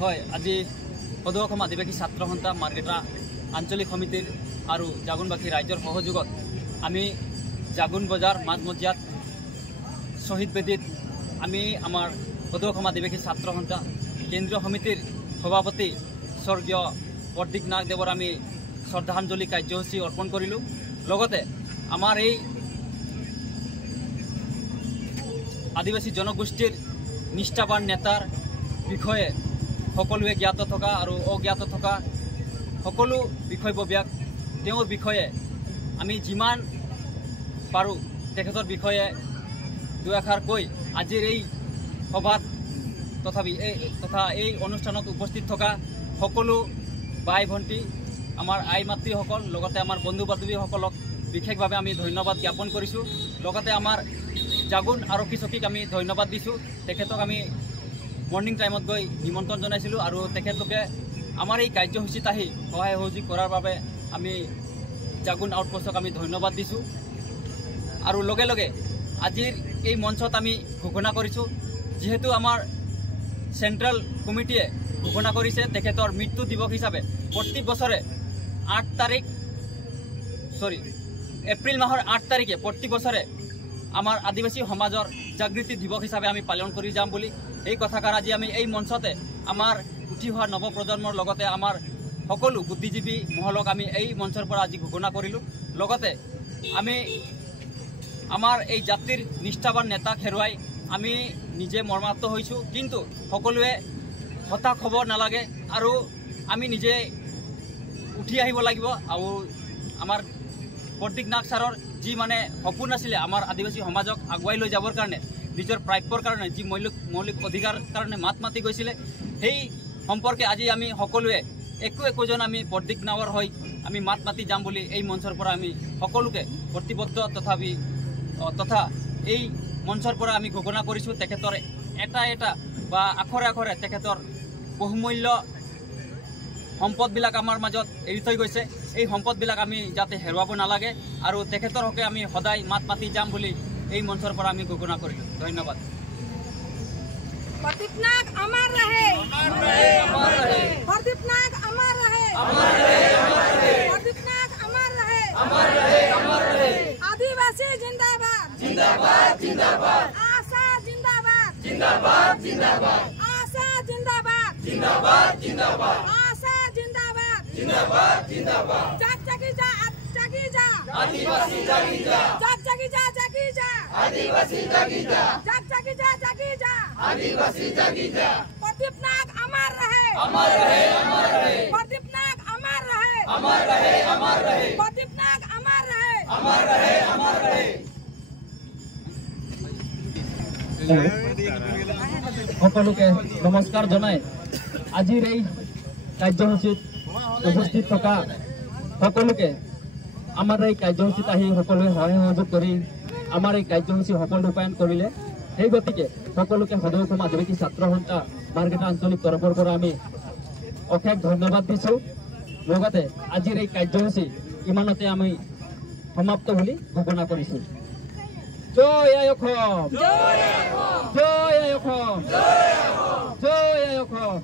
হয় আজি সদৌ অসম আদিবাসী ছাত্ৰ সন্থা মাৰ্কেটা আঞ্চলিক সমিতিৰ আৰু জাগুনবাসী ৰাইজৰ সহযোগত আমি জাগুন বজাৰ মাজমজিয়াত শহীদ বেদীত আমি আমাৰ সদৌ অসম আদিবাসী ছাত্ৰ সন্থা কেন্দ্ৰীয় সমিতিৰ সভাপতি স্বৰ্গীয় প্ৰদ্যুৎ নাগদেৱৰ আমি শ্ৰদ্ধাঞ্জলি কাৰ্যসূচী অৰ্পণ কৰিলোঁ। লগতে আমাৰ এই আদিবাসী জনগোষ্ঠীৰ নিষ্ঠাবান নেতাৰ বিষয়ে সকলোৱে জ্ঞাত থকা আৰু অজ্ঞাত থকা সকলো বিষয়ববীয়াক তেওঁৰ বিষয়ে আমি যিমান পাৰোঁ তেখেতৰ বিষয়ে দুআষাৰ কৈ আজিৰ এই সভাত তথা এই অনুষ্ঠানত উপস্থিত থকা সকলো বাই ভণ্টি আমাৰ আই মাতৃসকল লগতে আমাৰ বন্ধু বান্ধৱীসকলক বিশেষভাৱে আমি ধন্যবাদ জ্ঞাপন কৰিছোঁ। লগতে আমাৰ জাগুন আৰক্ষী চকীক আমি ধন্যবাদ দিছোঁ। তেখেতক আমি মৰ্নিং টাইমত গৈ নিমন্ত্ৰণ জনাইছিলোঁ আৰু তেখেতলোকে আমাৰ এই কাৰ্যসূচীত আহি সহায় সহযোগ কৰাৰ বাবে আমি জাগুন আউটপোষ্টক আমি ধন্যবাদ দিছোঁ। আৰু লগে লগে আজিৰ এই মঞ্চত আমি ঘোষণা কৰিছোঁ, যিহেতু আমাৰ চেণ্ট্ৰেল কমিটিয়ে ঘোষণা কৰিছে তেখেতৰ মৃত্যু দিৱস হিচাপে প্ৰতি বছৰে এপ্ৰিল মাহৰ 8 তাৰিখে প্ৰতি বছৰে আমাৰ আদিবাসী সমাজৰ জাগৃতি দিৱস হিচাপে আমি পালন কৰি যাম বুলি এই কথাষাৰ আজি আমি এই মঞ্চতে আমাৰ উঠি অহা নৱপ্ৰজন্মৰ লগতে আমাৰ সকলো বুদ্ধিজীৱী মহলক আমি এই মঞ্চৰ পৰা আজি ঘোষণা কৰিলোঁ। লগতে আমি আমাৰ এই জাতিৰ নিষ্ঠাবান নেতাক হেৰুৱাই আমি নিজে মৰ্মাহত হৈছোঁ, কিন্তু সকলোৱে হতাশ হ'ব নালাগে আৰু আমি নিজে উঠি আহিব লাগিব। আৰু আমাৰ প্ৰদ্যুৎ নাগ ছাৰৰ যি মানে সপোন আছিলে আমাৰ আদিবাসী সমাজক আগুৱাই লৈ যাবৰ কাৰণে, নিজৰ প্ৰাপ্যৰ কাৰণে যি মৌলিক অধিকাৰ কাৰণে মাত মাতি গৈছিলে, সেই সম্পৰ্কে আজি আমি সকলোৱে একোজন আমি প্ৰদ্যুৎ নাগৰ হৈ আমি মাত মাতি যাম বুলি এই মঞ্চৰ পৰা আমি সকলোকে প্ৰতিবদ্ধ তথা এই মঞ্চৰ পৰা আমি ঘোষণা কৰিছোঁ। তেখেতৰ এটা বা আখৰে আখৰে তেখেতৰ বহুমূল্য সম্পদবিলাক আমাৰ মাজত এৰি থৈ গৈছে। এই সম্পদবিলাক আমি যাতে হেৰুৱাব নালাগে আৰু তেখেতৰ হকে আমি সদায় মাত মাতি যাম বুলি এই মঞ্চৰ পৰা আমি ঘোষণা কৰিলোঁ। ধন্যবাদ। प्रदीप नाग अमर रहे, प्रदीप नाग अमर रहे, प्रदीप नाग अमर रहे, आदिवासी जिंदाबाद, जिंदाबाद जिंदाबाद, आशा जिंदाबाद, जिंदाबाद जिंदाबाद, आशा जिंदाबाद, जिंदाबाद जिंदाबाद, आशा जिंदाबाद, जिंदाबाद जिंदाबाद, जागी जा आदिवासी जागी जा, जागी जा आदिवासी जागी जा, जागी जा आदिवासी जागी जा। प्रदीप नाग अमर रहे, प्रदीप नाग अमर रहे, प्रदीप नाग अमर रहे। সকলোকে নমস্কাৰ জনাই আজিৰ এই কাৰ্যসূচীত উপস্থিত থকা সকলোকে আমাৰ এই কাৰ্যসূচীত আহি সকলোৱে সহায় সহযোগ কৰি আমাৰ এই কাৰ্যসূচী সফল ৰূপায়ণ কৰিলে। সেই গতিকে সকলোকে সদৌ অসম আদিবাসী ছাত্ৰ সন্থা মাৰ্কেটা আঞ্চলিক তৰফৰ পৰা আমি অশেষ ধন্যবাদ দিছোঁ। লগতে আজিৰ এই কাৰ্যসূচী ইমানতে আমি সমাপ্ত বুলি ঘোষণা কৰিছোঁ। জয় আই অসম, জয় আই অসম, জয় আই অসম।